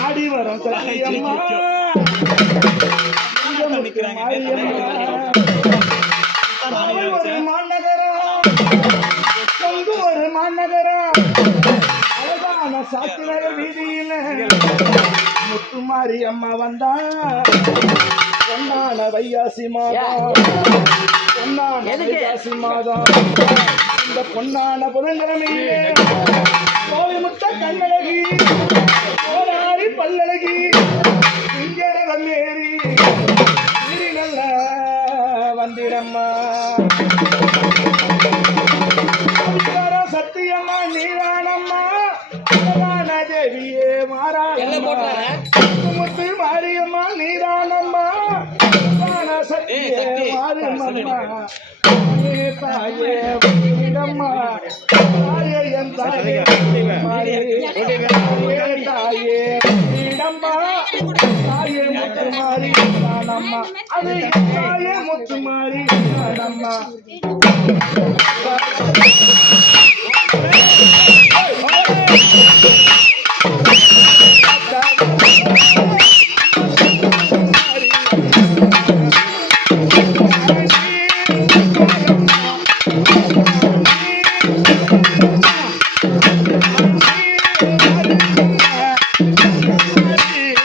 ஆடி வரும் ஒரு மாநகரம் அழகான சாத்திர வீதியில முத்துமாரி அம்மா வந்தா. பொன்னான வையாசி மாதம் பொன்னான வையாசி மாதம் இந்த பொன்னான புதன்கிழமையிலே வந்திடம்மா. சத்தியம்மா நீரானம்மா. தேவியே மாறாயம்மா முத்து மாரியம்மா நீரானம்மா. சத்தியே மாரியம்மா. தாயே தாயே வீடம்மா தாயே என் தாயே தாயே மாறி அம்மா அது தாயே முத்து மாறி அம்மா Thank you.